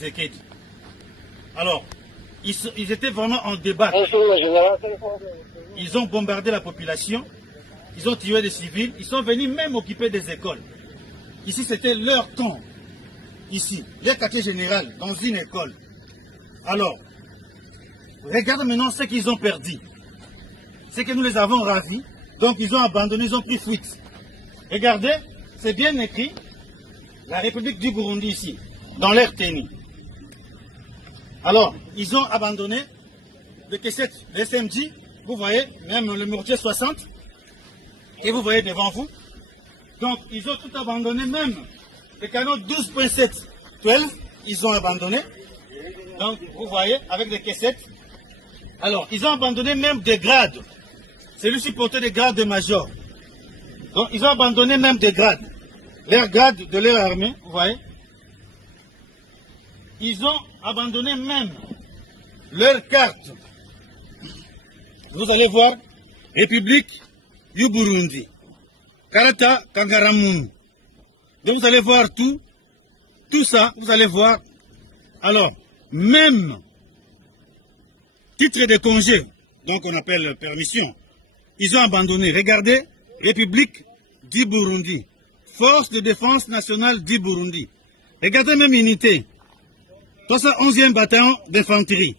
Tshisekedi. Alors, ils étaient vraiment en débat. Ils ont bombardé la population, ils ont tué des civils, ils sont venus même occuper des écoles. Ici, c'était leur camp. Ici, les quartiers général, dans une école. Alors, regarde maintenant ce qu'ils ont perdu. C'est que nous les avons ravis, donc ils ont abandonné, ils ont pris fuite. Regardez, c'est bien écrit, la République du Burundi ici, dans l'air tenue. Alors, ils ont abandonné le K7, le SMG, vous voyez, même le mortier 60, et vous voyez devant vous. Donc, ils ont tout abandonné, même le canon 12.7, 12, ils ont abandonné. Donc, vous voyez, avec le K7. Alors, ils ont abandonné même des grades. Celui-ci portait des grades de major. Donc, ils ont abandonné même des grades. Leurs grades de leur armée, vous voyez. Ils ont abandonné même leur carte. Vous allez voir, République du Burundi, Karata Kangaramun. Donc vous allez voir tout ça, vous allez voir. Alors, même titre de congé, donc on appelle permission, ils ont abandonné. Regardez, République du Burundi, Force de défense nationale du Burundi. Regardez même unité. 311e bataillon d'infanterie.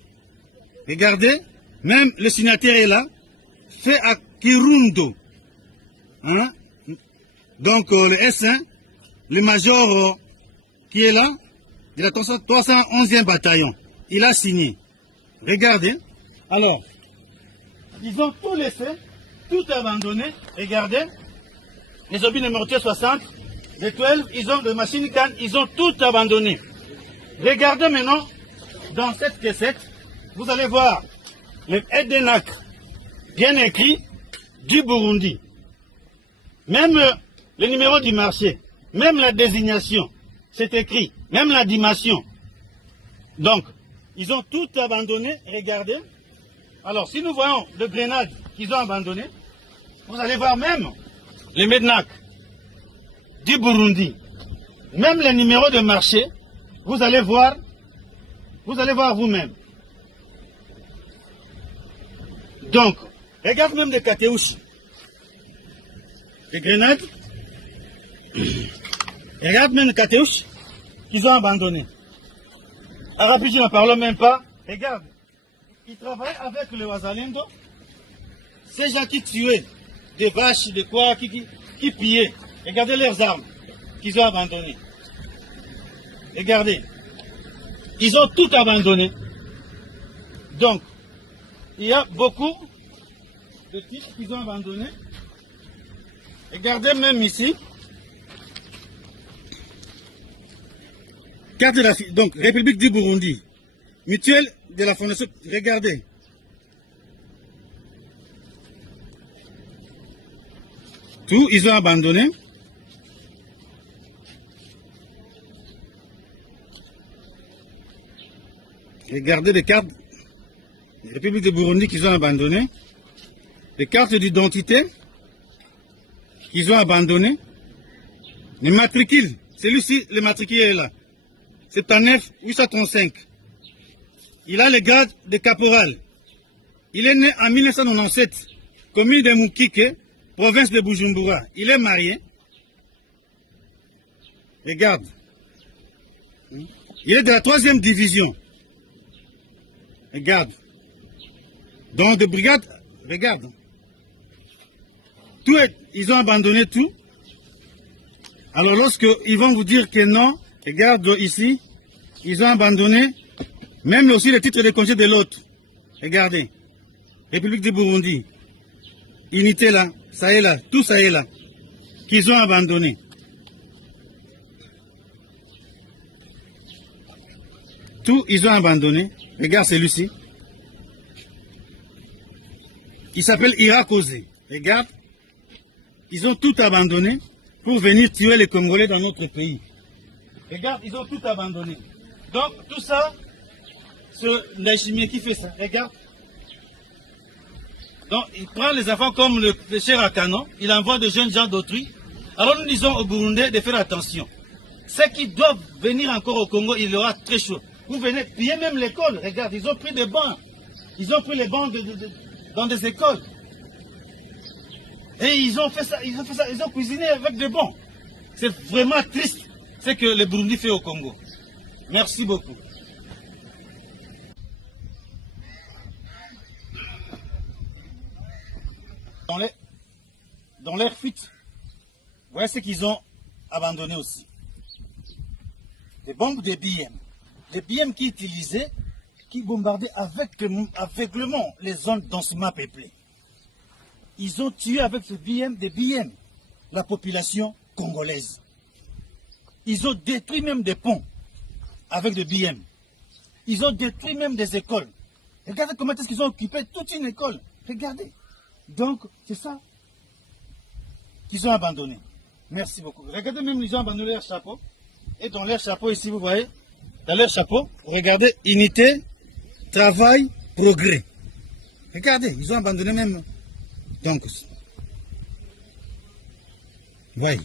Regardez, même le signataire est là, fait à Kirundo. Hein? Donc le S1, le major qui est là, de la 311e bataillon, il a signé. Regardez, alors, ils ont tout laissé, tout abandonné. Regardez, les obus de mortier 60, les 12, ils ont de machines cannes, ils ont tout abandonné. Regardez maintenant, dans cette cassette, vous allez voir le Edenak, bien écrit, du Burundi. Même le numéro du marché, même la désignation, c'est écrit, même la dimension. Donc, ils ont tout abandonné, regardez. Alors, si nous voyons le grenade qu'ils ont abandonné, vous allez voir même le Mednak du Burundi, même les numéros de marché, vous allez voir vous-même. Donc, regarde même les Katéouchi, les grenades, regarde même les Katéouchi qu'ils ont abandonné. Arabi, je n'en parle même pas. Regarde, ils travaillent avec le Wazalendo, ces gens qui tuaient des vaches, des quoi, qui pillaient. Regardez leurs armes qu'ils ont abandonnées. Regardez, ils ont tout abandonné. Donc, il y a beaucoup de titres qu'ils ont abandonnés. Regardez même ici. Carte de la, donc, République du Burundi. Mutuelle de la Fondation. Regardez. Tout, ils ont abandonné. Regardez les cartes de la République du Burundi qu'ils ont abandonnées. Les cartes d'identité qu'ils ont abandonnées. Les matricules. Celui-ci, le matricule est là. C'est un F 835. Il a le grade de caporal. Il est né en 1997, commune de Mukike, province de Bujumbura. Il est marié. Regarde. Il est de la 3e division. Regarde. Donc de brigade, regarde. Tout ils ont abandonné tout. Alors lorsqu'ils vont vous dire que non, regarde ici, ils ont abandonné même aussi le titre de congé de l'autre. Regardez. République du Burundi. Unité là, ça est là, tout ça est là. Qu'ils ont abandonné. Tout, ils ont abandonné. Regarde celui-ci. Il s'appelle Irakosé. Regarde. Ils ont tout abandonné pour venir tuer les Congolais dans notre pays. Regarde, ils ont tout abandonné. Donc, tout ça, c'est l'ingénieur qui fait ça. Regarde. Donc, il prend les enfants comme le cher à canon. Il envoie de jeunes gens d'autrui. Alors, nous disons aux Burundais de faire attention. Ceux qui doivent venir encore au Congo, il y aura très chaud. Vous venez piller même l'école. Regarde, ils ont pris des bancs. Ils ont pris les bancs dans des écoles. Et ils ont fait ça, ils ont cuisiné avec des bancs. C'est vraiment triste ce que le Burundi fait au Congo. Merci beaucoup. Dans leur fuite, voyez ce qu'ils ont abandonné aussi. Des bombes de BM. Des BM qui utilisaient, qui bombardaient aveuglement les zones densément peuplées. Ils ont tué avec des BM, la population congolaise. Ils ont détruit même des ponts avec des BM. Ils ont détruit même des écoles. Regardez comment est-ce qu'ils ont occupé toute une école. Regardez. Donc, c'est ça qu'ils ont abandonné. Merci beaucoup. Regardez même, ils ont abandonné leur chapeau. Et dans leur chapeau, ici, vous voyez, dans leur chapeau, regardez, unité, travail, progrès. Regardez, ils ont abandonné même. Donc, voyez.